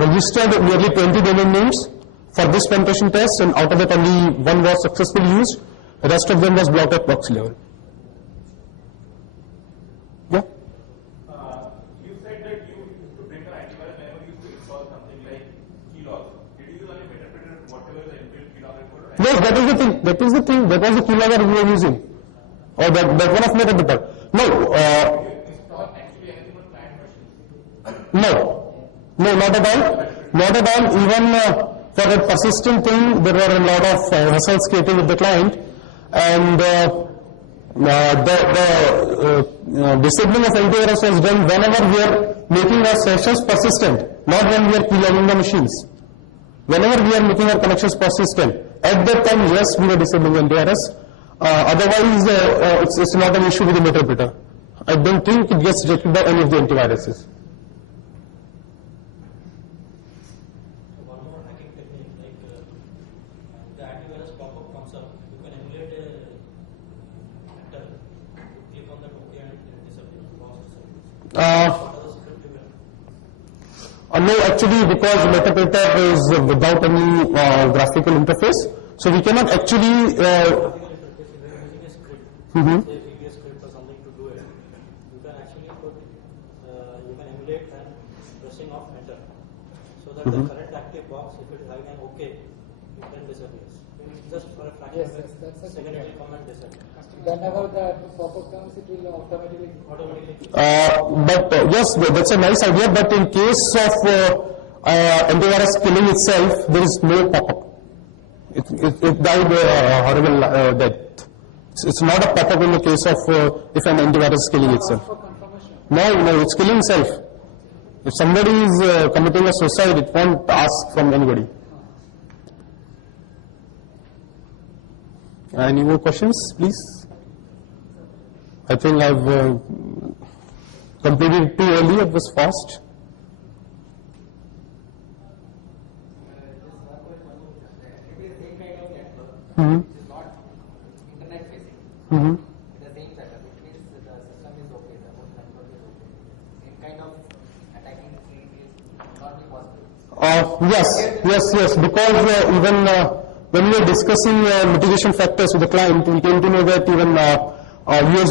registered nearly 20 domain names for this penetration test, and out of that only one was successfully used. The rest of them was blocked at proxy level. Yeah? You said that you used to bring an antivirus whenever you used to install something like keylog. Did you use only Metapredator, whatever the inbuilt keylogger code? Yes, that is the thing. That is the thing. That was the keylogger we were using. Or that one of Metapredator. No. Install actually anything on client machines? No, not at all. Not at all. Even for that persistent thing, there were a lot of hassles created with the client, and the disabling of antivirus was done whenever we are making our sessions persistent, not when we are keylogging the machines. Whenever we are making our connections persistent, at that time, yes, we were disabling antivirus. Otherwise, it's not an issue with the Metapredator. I don't think it gets detected by any of the antiviruses. No, actually, because Metapredator is without any graphical interface, so we cannot actually. Script or something to do it. You can actually you can emulate and pressing of enter, so that the current active box, if it is having an OK, it then disappears. Just for a fraction of a second, it will come and disappear. Whenever the pop-up comes, it will automatically. But yes, that's a nice idea. But in case of antivirus killing itself, there is no pop-up. It died horrible death. It's not a pop-up in the case of if an antivirus is killing itself. No, it's killing itself. If somebody is committing a suicide, it won't ask from anybody. Any more questions, please? I think I've completed too early. It was fast. The same setup, which means the system is okay, the whole network is okay. Same kind of attacking the tree is not be possible. Yes, because even when we are discussing mitigation factors with the client, we came to know that even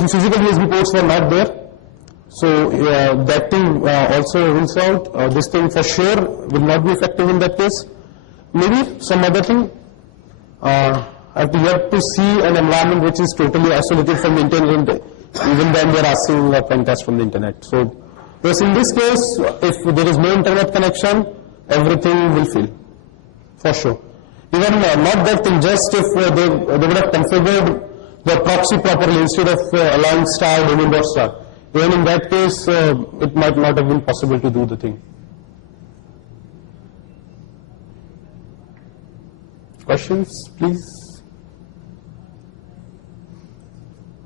physical USB ports were not there. So that thing also rules out. This thing for sure will not be effective in that case. Maybe some other thing. I have yet to see an environment which is totally isolated from the internet, even then they are asking a pen test from the internet. So, yes, in this case, if there is no internet connection, everything will fail, for sure. Even not that thing, just if they would have configured the proxy properly instead of allowing star, domain star. Even in that case, it might not have been possible to do the thing. Questions, please?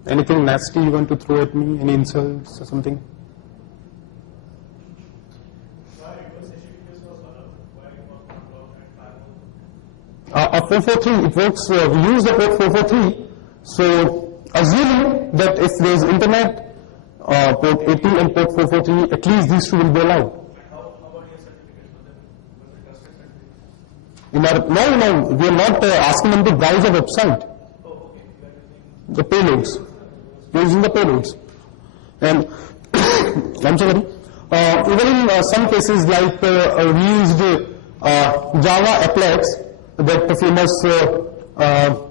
Anything nasty you want to throw at me? Any insults or something? A 443, it works, we use the port 443. So, assuming that if there is internet, port 80 and port 443, at least these two will be allowed. How about your certificate for them? Was it trusted certificate? No, we are not asking them to browse a website. Oh, okay. The payloads. We are using the payloads. And, I'm sorry, even in some cases like we used Java Applex, that famous no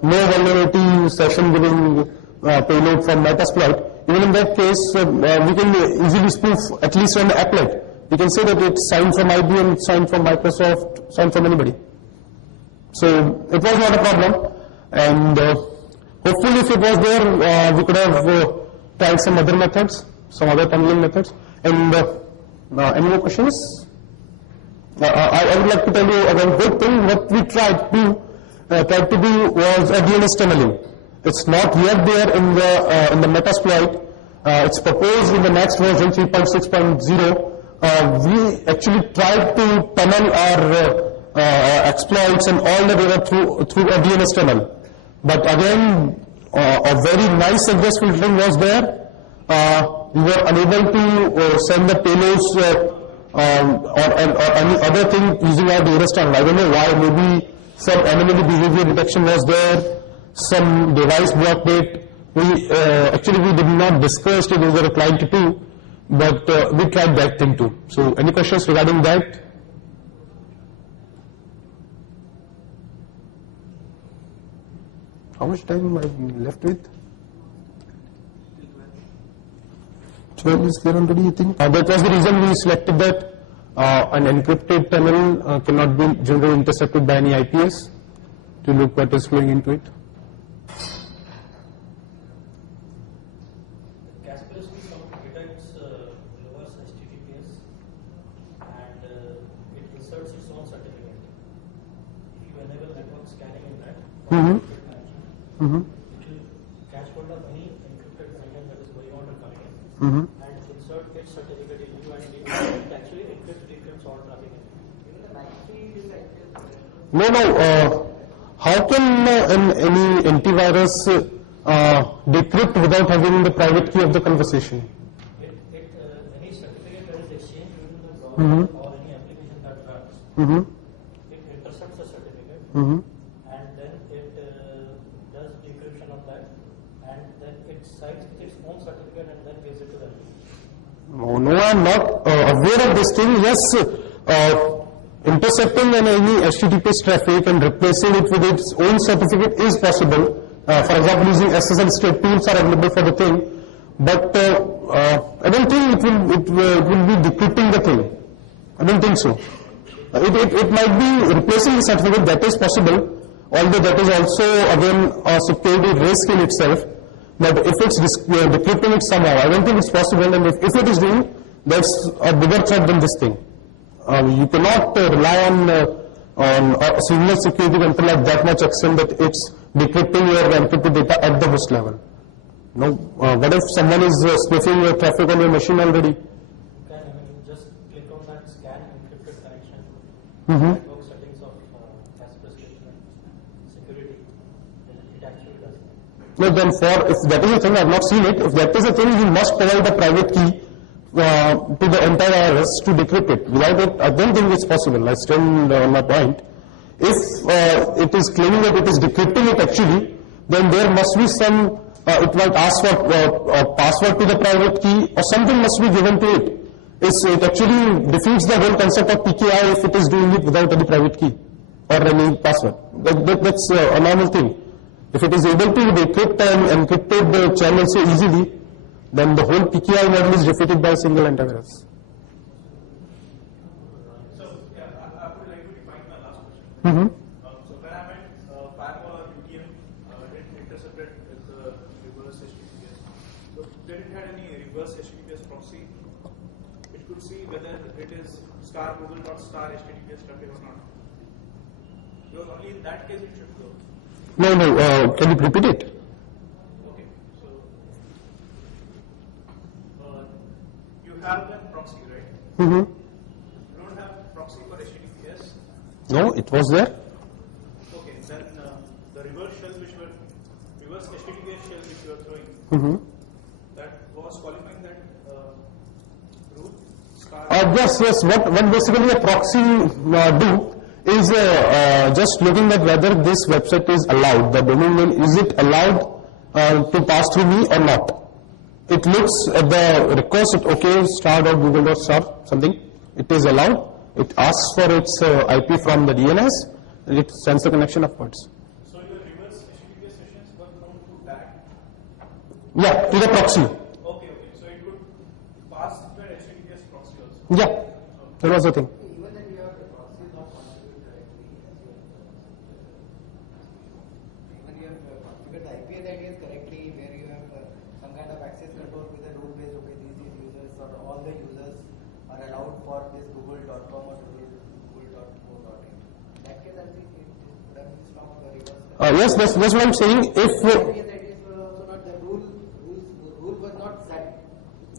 vulnerability session giving payload from Metasploit. Even in that case, we can easily spoof at least on the applet. We can say that it's signed from IBM, it's signed from Microsoft, signed from anybody. So it was not a problem. And hopefully if it was there, we could have tried some other methods, some other tunneling methods. And any more questions? I would like to tell you one good thing. What we tried to do was a DNS tunneling. It's not yet there in the Metasploit. It's proposed in the next version 3.6.0. We actually tried to tunnel our exploits and all the data through a DNS tunnel. But again, a very nice address filtering was there. We were unable to send the payloads or any other thing using our DNS channel. I don't know why. Maybe some anomaly behavior detection was there, some device blocked it. Actually we did not discuss it over a client too, but we tried that thing too. So any questions regarding that? How much time am I left with? 12 is there already, you think? That was the reason we selected that an encrypted tunnel cannot be generally intercepted by any IPS to look what is flowing into it. Kaspersky detects reverse HTTPS and it inserts its own certificate. If you enable network scanning in that, Mm-hmm. it will catch hold of any encrypted content that is going out and coming in Mm-hmm. and insert its certificate in you and it actually encrypts, decrypts all traffic in it. Even the IP is actually No. How can any antivirus decrypt without having the private key of the conversation? Any certificate that is exchanged within the browser or any application that runs, Mm-hmm. it intercepts the certificate Mm-hmm. and then it does decryption of that and then it cites its own certificate and then gives it to them. No, I am not aware of this thing. Yes, intercepting any HTTPS traffic and replacing it with its own certificate is possible. For example, using SSL state tools are available for the thing, but I don't think it will be decrypting the thing. I don't think so. It might be replacing the certificate, that is possible, although that is also again a security risk in itself. But if it's decrypting it somehow, I don't think it's possible, and if it is doing, that's a bigger threat than this thing. You cannot rely on a single security control at that much extent that it's decrypting your encrypted data at the host level. No, what if someone is sniffing your traffic on your machine already? You can just click on that scan encrypted connection, Mm-hmm. network settings of Kaspersky security, then it actually does that. No, then if that is a thing, I have not seen it. If that is a thing, you must provide a private key to the antivirus to decrypt it. Without it, I don't think it's possible. I stand on my point. If it is claiming that it is decrypting it actually, then there must be some, it might ask for a password to the private key or something must be given to it. It actually defeats the whole concept of PKI if it is doing it without any private key or any password. That's a normal thing. If it is able to decrypt and encrypted the channel so easily, then the whole PKI model is defeated by a single antivirus. So, yeah, I would like to define my last question. Mm-hmm. So, when I meant firewall or UTM, it intercepted with the reverse HTTPS. So, did it had any reverse HTTPS proxy? It could see whether it is star Google dot star HTTPS traffic or not. Because only in that case it should go. No, can you repeat it? Okay, so you have a proxy, right? Mm-hmm. You don't have proxy for HTTPS. No, it was there. Okay, then the reverse HTTPS shell which you are throwing, Mm-hmm. that was qualifying that root star. Yes. What basically a proxy do is just looking at whether this website is allowed. The domain name, is it allowed to pass through me or not? It looks at the request, okay, star.google.star, something. It is allowed. It asks for its IP from the DNS, and it sends the connection upwards. So your reverse HTTPS sessions were thrown through that. Yeah, to the proxy. Okay. So it could pass to an HTTPS proxy also. Yeah, that was the thing. Even then you have the proxy is not configured correctly. Even you have configured the IP address correctly, where you have some kind of access control with a rule based, okay, these users or all the users are allowed for this google.com or google.co.in. In that case, I think it would have been strong for reverse. Yes, that's what I'm saying. If IPS address were also not the rule was not set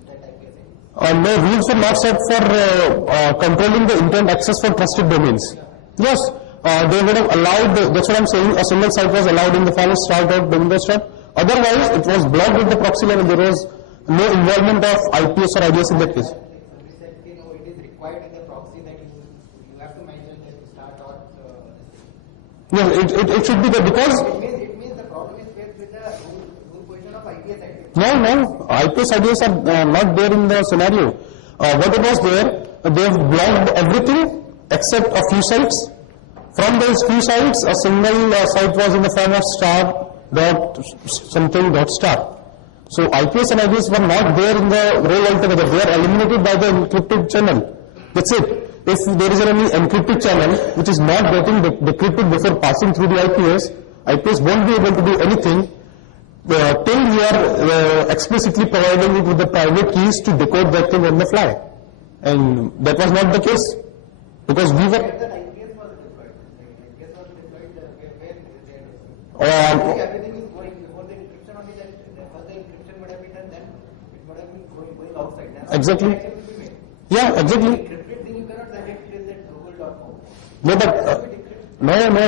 that IPS address. no rules are not set for controlling the internet access for trusted domains. Yes, they would have allowed, that's what I'm saying, a single site was allowed in the form of star.domain.star. Otherwise, it was blocked at the proxy level. There was no involvement of IPS or IDS in that case. Somebody said, okay, no, it is required Yeah, it should be there because It means the problem is faced with the rule position of IPS ideas. no, IPS ideas are not there in the scenario. What it was there, they have blocked everything except a few sites. From those few sites, a single site was in the form of star dot something dot star. So IPS and IDS were not there in the row altogether. They are eliminated by the encrypted channel. That's it. If there is any encrypted channel which is not getting decrypted before passing through the IPS won't be able to do anything till you are explicitly providing it with the private keys to decode that thing on the fly. And that was not the case. Because we were... Where the IPS was deployed. IPS was deployed where they are. Everything is going before the encryption only. That first the encryption would have been done, then it would have been going outside. Then Exactly. connection will be made. Yeah, exactly. Encrypted thing you cannot send it till that google.com. No, but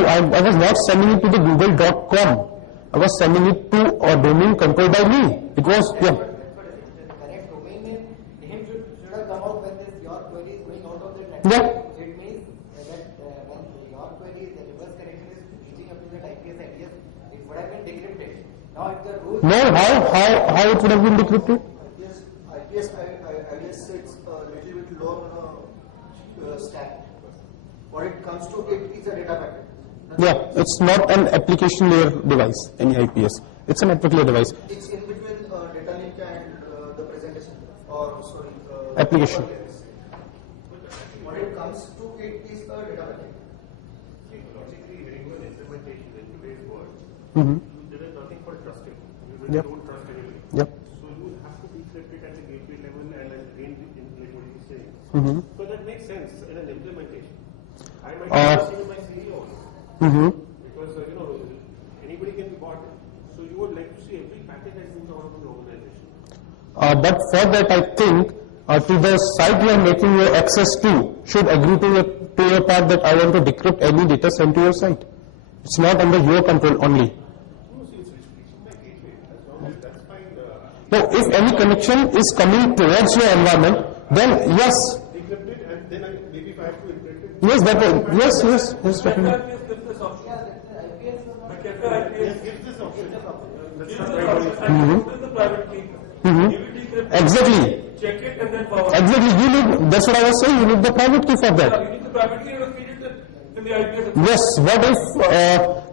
I was not sending it to the google.com. I was sending it to a domain controlled by me. It was, yeah. That's what it is. The correct domain name should have come out when this your query is going out of the network. Yeah. So it means that when your query, the reverse correction is reaching up to that IPS ideas, it would have been decrypted. Now if the rule No, how it would have been decrypted? IPS sits a little bit lower on a stack. What it comes to, it is a data packet. Yeah, it's not an application layer device, any IPS. It's a network layer device. It's in between data link and the presentation, or sorry, Application. What it comes to, it is a data packet. Logically, when you do an implementation in today's world, Mm-hmm. there is nothing for trusting. You really Yep. don't trust anybody. Yep. So you have to decrypt it at the gateway level and again, like what he's saying. Mm-hmm. So that makes sense in an implementation. I might Uh, be trusting my CEO Mm-hmm. because anybody can be bought. So you would like to see every packet that moves out of the organization. But for that, I think to the site you are making your access to should agree to your part that I want to decrypt any data sent to your site. It's not under your control only. No, see, it's reaching my gateway. As long as that's fine. No, if any connection is coming towards your environment, then yes, Decrypt it and then maybe if I have to encrypt it. yes, yes, definitely. gives this option. IPS was not. But Kafka IPS Give this option. That's gives not this right. option and put in the private key. Mhm. You will decrypt it, Exactly. check it and then forward. Exactly. You need. That's what I was saying. You need the private key for that. You need the private key and feed it in the IPS. Yes. What if,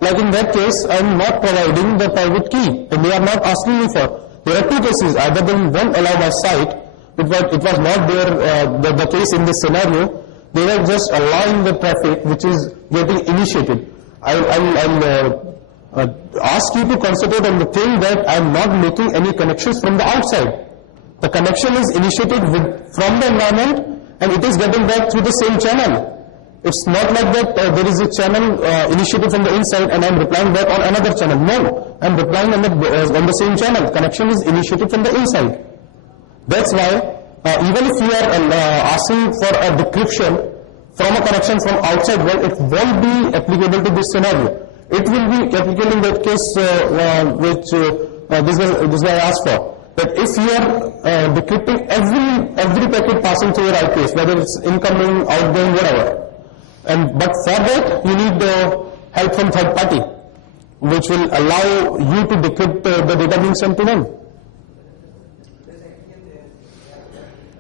like in that case, I'm not providing the private key, and they are not asking me for? There are two cases. Either they won't allow my site. It was not there. The case in this scenario. They were just allowing the traffic which is getting initiated. I'll ask you to concentrate on the thing that I'm not making any connections from the outside. The connection is initiated from the environment and it is getting back through the same channel. It's not like that there is a channel initiated from the inside and I'm replying back on another channel. No, I'm replying on the same channel. Connection is initiated from the inside. That's why even if you are asking for a decryption from a connection from outside world, it won't be applicable to this scenario. It will be applicable in that case which this guy asked for. That if you are decrypting every packet passing through your IPS, whether it's incoming, outgoing, whatever. But for that, you need help from third party, which will allow you to decrypt the data being sent to them.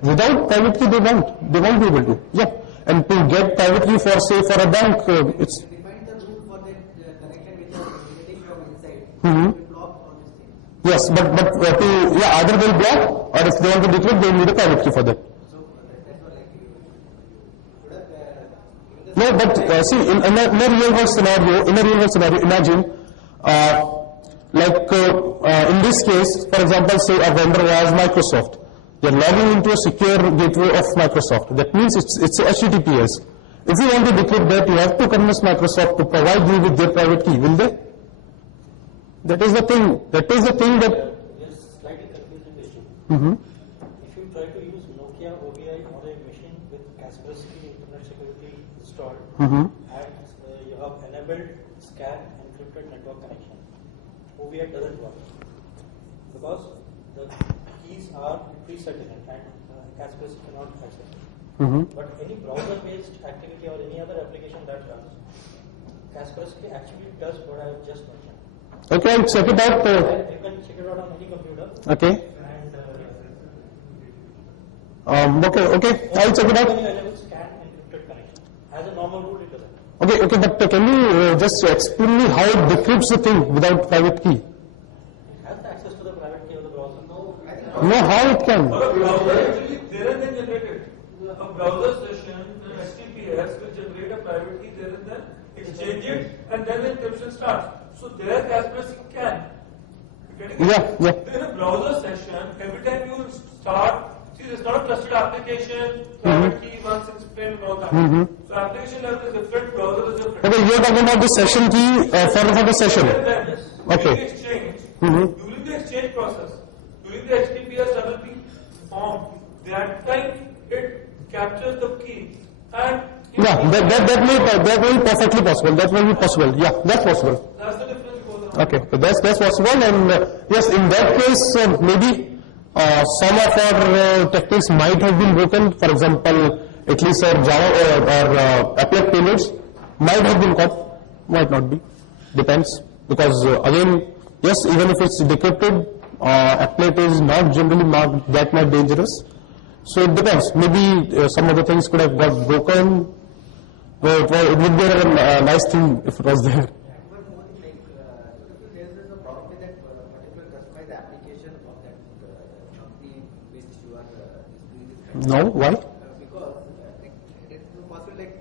Without private key, they won't be able to. Yeah. And to get private key for, say, for a bank, it's... Define the rule for that connection which is getting from inside. Mhm. We block all these things. Yes, but either they'll block, or if they want to decrypt, they'll need a private key for that. So that's what like you should have given the No, but see, in a real world scenario, imagine, in this case, for example, say a vendor was Microsoft. They're logging into a secure gateway of Microsoft. That means it's a HTTPS. If you want to decrypt that, you have to convince Microsoft to provide you with their private key, will they? That is the thing. That is the thing that. Yes, slightly confusing the issue. Mm-hmm. If you try to use Nokia OVI on a machine with Kaspersky Internet Security installed, Mm-hmm. and you have enabled SCAN encrypted network connection, OVI doesn't work because the keys are preset in it and Kaspersky cannot access it. But any browser-based activity or any other application that runs, Kaspersky actually does what I have just mentioned. Okay, I'll check it out. And you can check it out on any computer. Okay. And Okay, I'll check it out. enables scan encrypted connection. As a normal rule, it doesn't. Okay, but can you just explain me how it decrypts the thing without private key? It has the access to the private key of the browser. No, how it can? A browser actually there and then generated. A browser session, an HTTPS will generate a private key there and then, exchange it, and then the encryption starts. So there Kaspersky can. Yeah. In a browser session, every time you start, see, it's not a trusted application, private key, once explained and all that. So application level is different, browser is different. Okay, you're talking about the session key for the session. And then, Okay. during the exchange, during the exchange process, during the HTTPS that will be formed, that time it captures the key and Yeah, that will be perfectly possible. That will be possible. Yeah, that's possible. that's the difference goes on. Okay, so that's possible, and yes, in that case, maybe some of our techniques might have been broken. For example, at least our Java or applet payloads might have been caught, might not be, depends. Because again, yes, even if it's decrypted, applet is not generally marked that much dangerous. So it depends. Maybe some other things could have got broken. But it would be a nice thing if it was there. One more thing, there's a problem with that particular customized application of that company which you are doing this kind of. No, why? Because it's possible that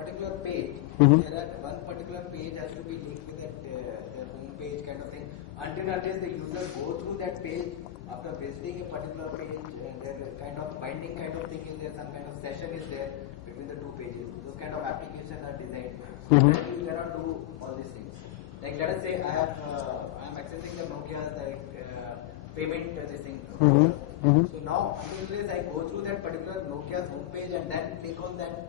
particular page, there are one particular page has to be linked with that the home page kind of thing. Until the user go through that page after visiting a particular page, there kind of binding kind of thing is there, some kind of session is there between the two pages. Those kind of applications are designed. So that you cannot do all these things. Like let us say I'm accessing the Nokia's payment this thing. So now until I go through that particular Nokia's homepage and then click on that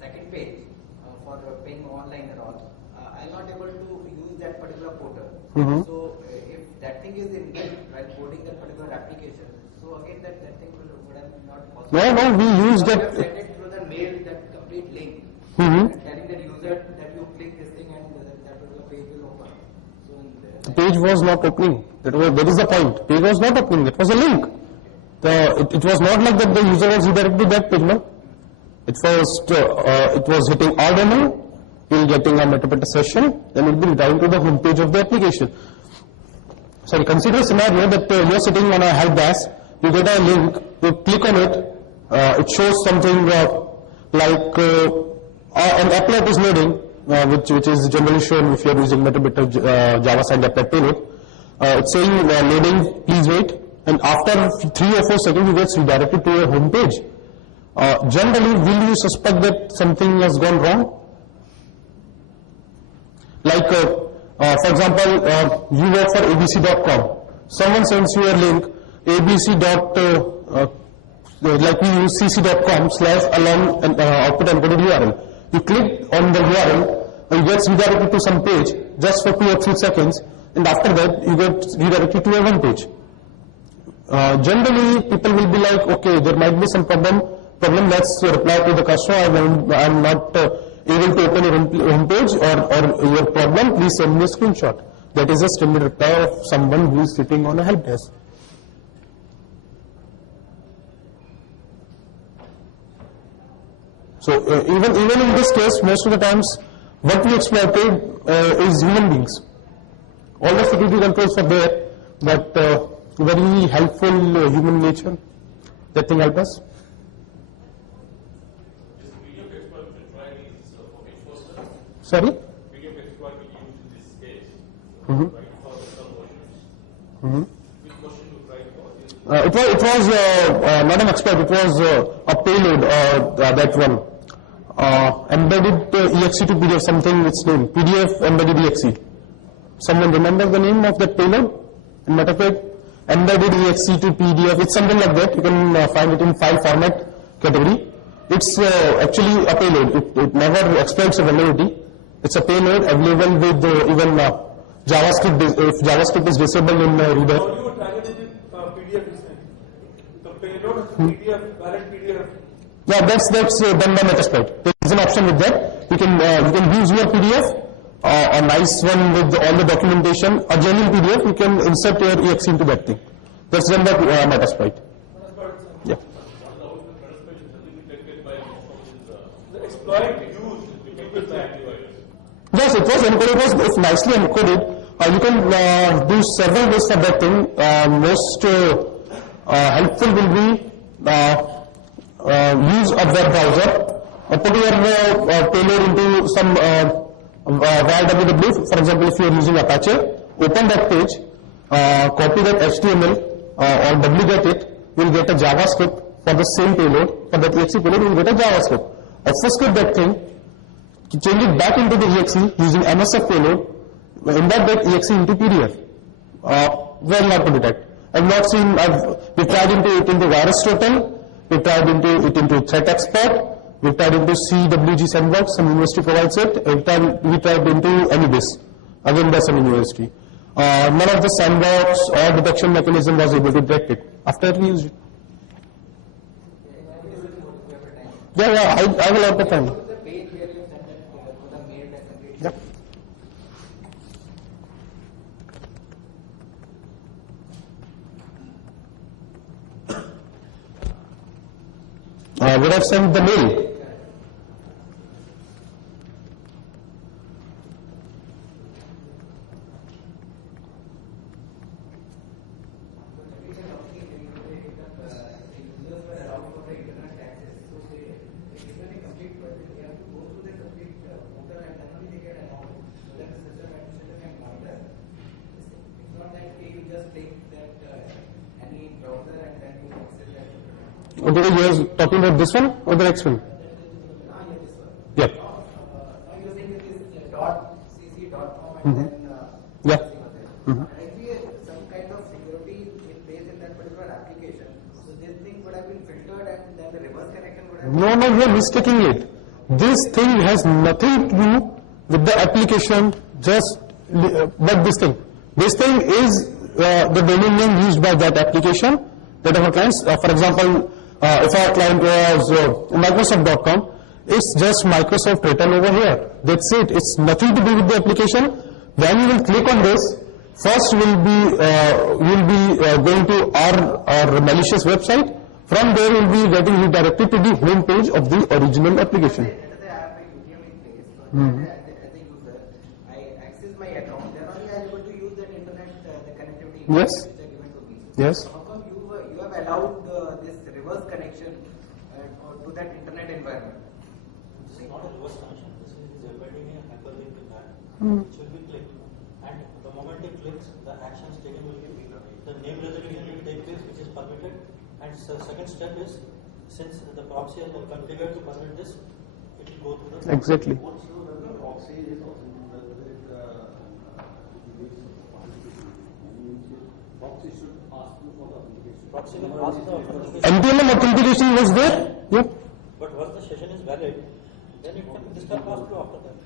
second page for paying online and all, I'm not able to use that particular portal. So if that thing is in while coding that particular application, so again that thing would have not possible. No, we use Now you that. have sent it through the mail, that complete link, and telling the user that you click this thing and that particular page will open. So The page was not opening. That is the point. Page was not opening. It was a link. It was not like that the user was redirected to that page, no? It was hitting our demo, we'll getting a Metapeta session, then it will be down to the home page of the application. Sorry, consider a scenario that you're sitting on a help desk, you get a link, you click on it, it shows something like an applet is loading, which is generally shown if you're using Metapeta Java side applet payload. It's saying loading, please wait, and after 3 or 4 seconds you get redirected to your home page. Generally, will you suspect that something has gone wrong? Like, for example, you work for abc.com. Someone sends you a link, like we use cc.com/along output encoded URL. You click on the URL, and you get redirected to some page just for 2 or 3 seconds, and after that, you get redirected to a one page. Generally, people will be like, okay, there might be some problem, let's reply to the customer, I'm not able to open your home page or your problem, please send me a screenshot. That is a standard reply of someone who is sitting on a help desk. So even in this case, most of the times, what we exploited is human beings. All the security controls are there, but very helpful human nature. That thing help us. Sorry? Video exploit we used in this case, right, for some versions. Which version you tried for? It was not an exploit, it was a payload, that one. Embedded exe to PDF, something its name, PDF embedded exe. Someone remember the name of that payload in Metapet? Embedded exe to PDF, it's something like that. You can find it in file format category. It's actually a payload, it never exploits a vulnerability. It's a payload available with even JavaScript, if JavaScript is disabled in reader. How you were targeting the PDF is the payload don't have the PDF, valid PDF. Yeah, that's done by Metasploit. There is an option with that. You can use your PDF, a nice one with all the documentation, a genuine PDF. You can insert your exe into that thing. That's done by Metasploit. Yeah. The exploit used depicted by antivirus. Yes, it was encoded. It was nicely encoded. You can do several ways for that thing. Most helpful will be use a web browser. Put your payload into some wire www. For example, if you are using Apache, open that page, copy that HTML or wget it. You will get a JavaScript for the same payload. For that exe payload, you will get a JavaScript. Obfuscate that thing, change it back into the exe using MSF payload. Embed that exe into PDF. Well not to detect. I've not seen, we tried it into VirusTotal, we tried it into Threat Expert, we tried into CWG Sandbox, some university provides it, we tried into Anubis, again by some university. None of the sandbox or detection mechanism was able to detect it. After we used it. Yeah, I will have the time. The page where you send it to the mail that completes. Yep. Would have sent the mail. Okay, you are talking about this one or the next one? Yeah. Now you're saying it is .cc.com and then Yeah. and if we have some kind of security in place in that particular application, so this thing would have been filtered and then the reverse connection would have No, you are mistaking it. This thing has nothing to do with the application, just but this thing. This thing is the domain name used by that application, that of our clients. For example, if our client was Microsoft.com, it's just Microsoft written over here. That's it. It's nothing to do with the application. When you will click on this, first will be going to our malicious website. From there, we'll be getting redirected to the home page of the original application. Let us say I have my UTM in place, so as a user, I access my account, then only I am able to use that internet, the connectivity Yes. which are given to me. Yes. How come you have allowed this reverse connection to that internet environment? This is not a reverse connection. This is embedding a hyperlink in that, which will be clicked. And the moment it clicks, the actions taken will be the name resolution will take place, which is permitted. And the second step is, since the proxy has been configured to permit this, it will go through the Exactly. proxy will ask the authentication. MTLM authentication was there. Yep. But once the session is valid, then it can, this can pass through after that.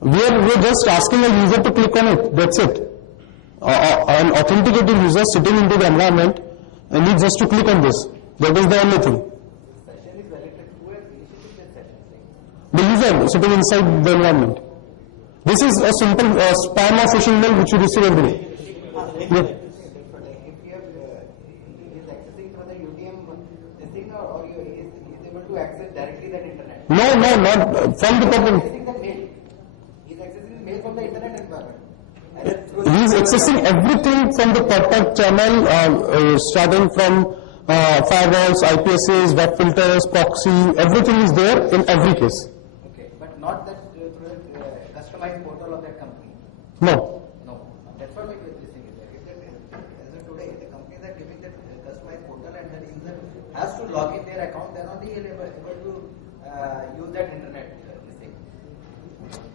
We're just asking a user to click on it. That's it. An authenticated user sitting into the environment needs just to click on this. That is the only thing. Session is valid, but who has initiated that session? The user sitting inside the environment. This is a simple spam or phishing mail which you receive every day. Yep. If you have is accessing for the UTM this thing or you is able to access directly that internet? No, not from the problem. Accessing the mail. He is accessing the mail from the internet environment. He is accessing everything from the pop-up channel, starting from firewalls, IPSs, web filters, proxy, everything is there in every case. Okay, but not that through the customized portal of that company. No. No, that's what my question is. If that, as of today, the companies are giving that customized portal and the user has to log in their account, then only he will able to use that internet this thing.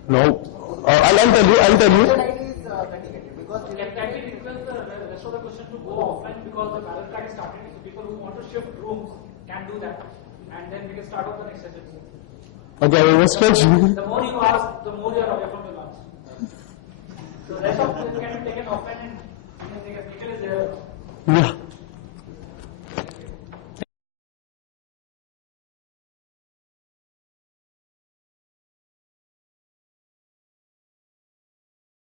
No. I'll tell you. User ID is authenticated because Can we discuss the rest of the question to go offline because the ballot card is started. So people who want to shift rooms can do that, and then we can start off the next session. Okay, I will sketch. The more you ask, the more you are away from the lunch. So rest of it can be taken offline and you can take a picture is there. Yeah.